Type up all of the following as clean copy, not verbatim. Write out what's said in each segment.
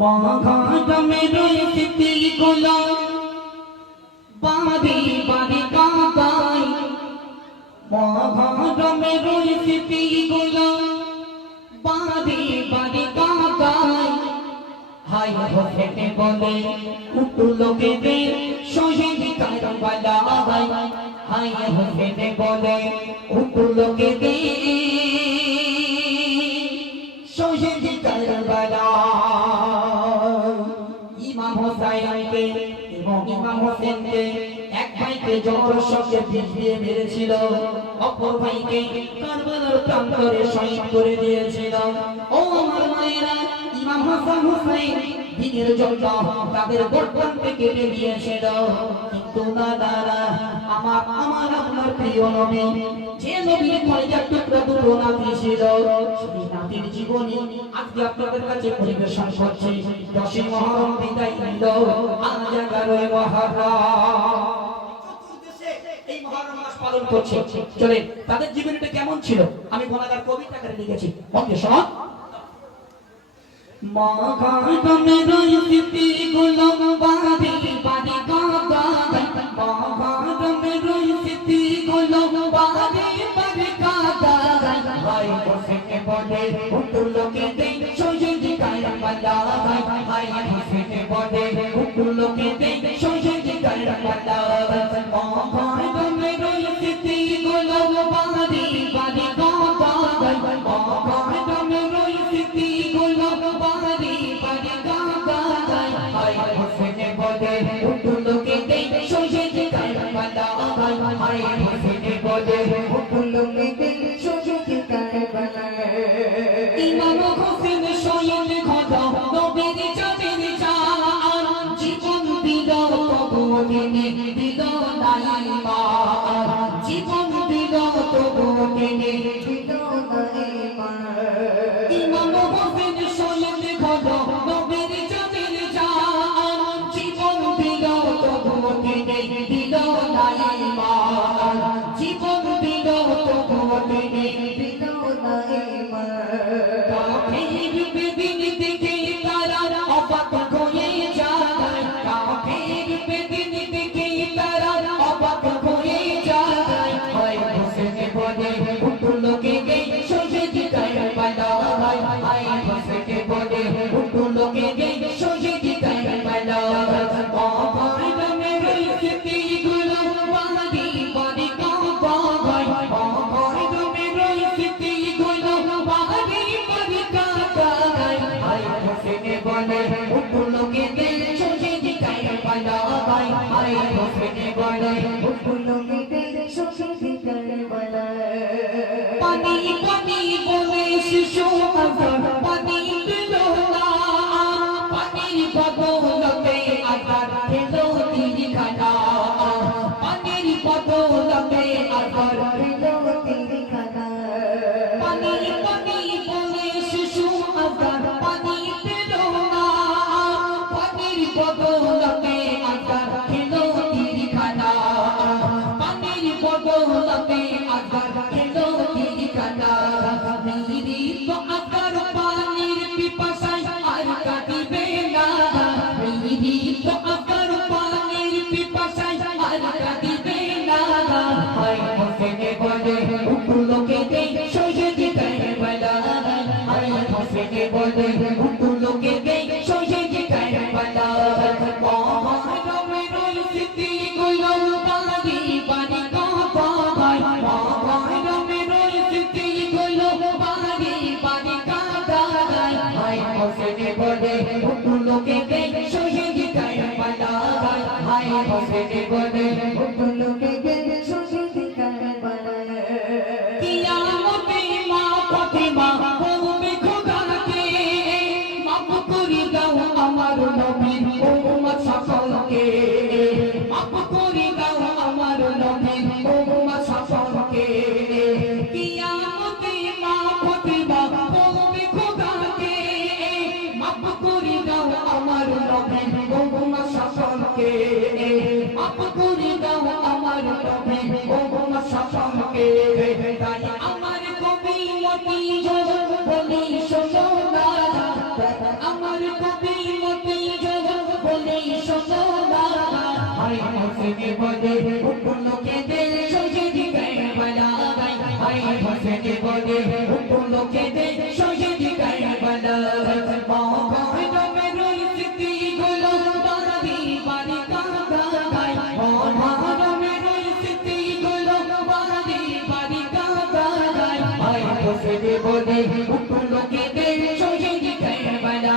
বাগানের স্মৃতিগুলো বাড়ি বাড়ি কাঁদাই, বাগানের স্মৃতিগুলো বাড়ি বাড়ি কাঁদাই। হাই হোসেন বলে উঠলো কেঁদে শহীদ কারবালায়, হাই হোসেন বলে উঠলো কেঁদে শহীদ কারবালায়। ইমাম হোসেনকে এবং ইমাম হোসেনকে এক ভাইকে জোর শব্দে পিটিয়ে মেরেছিল, অপর ভাইকে কারবালার প্রান্তরে শহীদ করে দিয়েছিল। ও আমার মায়েরা, ইমাম হাসান হুসাইন দিনের জন্য তাদের গর্দানকে কেটে দিয়েছিল, কিন্তু দাদারা আমার আপনার প্রিয় নবী, যে নবীর কলিজার টুকরা দুটো নাতি ছিল, সেই নাতির জীবনী আজকে আপনাদের কাছে পরিবেশন করছি। 10ই মুহররম বিদায় নিল, আজ 11ই মুহররম এই মুহররম মাস পালন করছে। চলেন তাদের জীবনীটা কেমন ছিল আমি ঘনাদার কবিতা করে লিখেছি, মনে শোনো। বাগানের স্মৃতিগুলো বাড়ি বাড়ি কাঁদাই, বাগানের স্মৃতিগুলো বাড়ি বাড়ি কাঁদাই। হাই হোসেন বলে উঠলো কেঁদে শহীদ কারবালায়, হাই হোসেন বলে উঠলো কেঁদে শহীদ কারবালায়। বাগানের স্মৃতিগুলো বাড়ি বাড়ি কাঁদাই, বাগানের স্মৃতিগুলো বাড়ি বাড়ি কাঁদাই। হাই হোসেন বলে উঠলো কেঁদে শহীদ কারবালায়, হাই হোসেন বলে উঠলো কেঁদে শহীদ কারবালায়। ইমাম হোসেন শহীদ খোদা নবীর জানের জান, জীবন দিল তবুও তিনি দিল না ঈমান, জীবন দিল তবুও তিনি দিল না ঈমান। ইমাম হোসেন শহীদ খোদা নবীর জানের জান, জীবন দিল তবুও তিনি দিল না ঈমান, জীবন দিল তবুও তিনি দিল না ঈমান। কাফির বেদিন দেখে তারা অবাক হয়ে যায়, কাফির বেদিন দেখে তারা অবাক হয়ে যায়। হাই হোসেন বলে উঠলো কেঁদে শহীদ কারবালায়, হাই হোসেন বলে উঠলো কেঁদে শহীদ কারবালায়। বাগানের স্মৃতিগুলো বাড়ি বাড়ি কাঁদাই, বাগানের স্মৃতিগুলো বাড়ি বাড়ি কাঁদাই। হাই হোসেন বলে উঠলো কেঁদে শহীদ কারবালায়, হাই হোসেন বলে উঠলো কেঁদে শহীদ কারবালায়। পানি পানি বলে শিশু আজহার পানি পেল না, পানির বদৌলতে আজহার খেলো তিনখানা, পানির বদৌলতে আজহার খেলো তিনখানা। পানি পানি বলে শিশু আজহার পানি পেল না, পানির বদৌলতে আজহার খেলো তিনখানা, পানির বদৌলতে আজহার খেলো তিনখানা। মৃত্যু আজহার পানির পিপাসায় আর কাটিবে না, মৃত্যু আজহার পানির পিপাসায় আর কাটিবে না। হাই হোসেন বলে উঠলো কেঁদে শহীদ কারবালায়, হাই হোসেন বলে উঠলো কেঁদে শহীদ কারবালায়। বাগানের স্মৃতিগুলো বাড়ি বাড়ি কাঁদাই, বাগানের স্মৃতিগুলো বাড়ি বাড়ি কাঁদাই। হাই হোসেন বলে উঠলো কেঁদে শহীদ কারবালায়, হাই হোসেন বলে উঠলো কেঁদে শহীদ কারবালায়। কিয়ামতে মা ফাতিমা বলবে খোদাকে, মাফ করে দাও আমার নবীর উম্মত সকলকে, মাফ করে দাও আমার নবীর উম্মত সকলকে। কিয়ামতে মা ফাতিমা বলবে খোদাকে, মাফ করে দাও আমার নবীর উম্মত সকলকে, মাফ করে দাও আমার নবীর উম্মত সকলকে। তাই আমার কবি মতি বলি শোনো না, আমার কবি হাই হোসেনে বলে উঠলো কেঁদে শহীদ কারবালা হাই হোসেনে বলে উঠলো কেঁদে শহীদ কারবালা মহরমের স্মৃতি গুলো বাড়ি বাড়ি কাঁদা গায় মহরমের স্মৃতি গুলো বাড়ি বাড়ি কাঁদা গায় হাই হোসেনে বলে উঠলো কেঁদে শহীদ কারবালা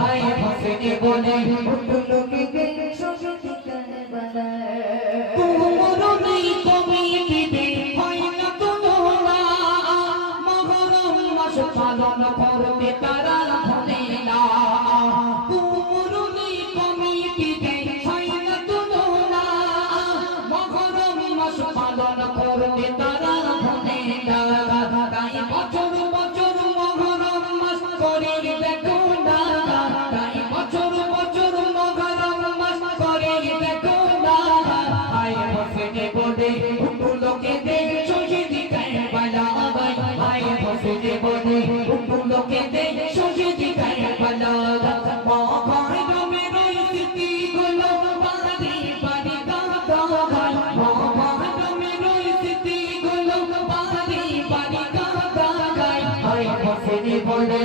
হাই হোসেনে বলে উঠলো কেঁদে শহীদ কারবালা কুমরুনি কমিটিতে হয় না তুলনা মহরম মাস পালন করতে তারা ভোলে না কুমরুনি কমিটিতে হয় না তুলনা মহরম মাস পালন করতে তারা ভোলে না তাই বছর বছর মহরম মাস করে দেখো না তাই বছর বছর মহরম মাস করে দেখো না হাই হোসেনে বলে উঠলো কেঁদে শহীদ কারবালা হাই হোসেনে বলে উঠলো কেঁদে শহীদ কারবালা মহরমের স্মৃতি গুলো বাড়ি বাড়ি কাঁদা গায় মহরমের স্মৃতি গুলো বাড়ি বাড়ি কাঁদা গায় হাই হোসেনে বলে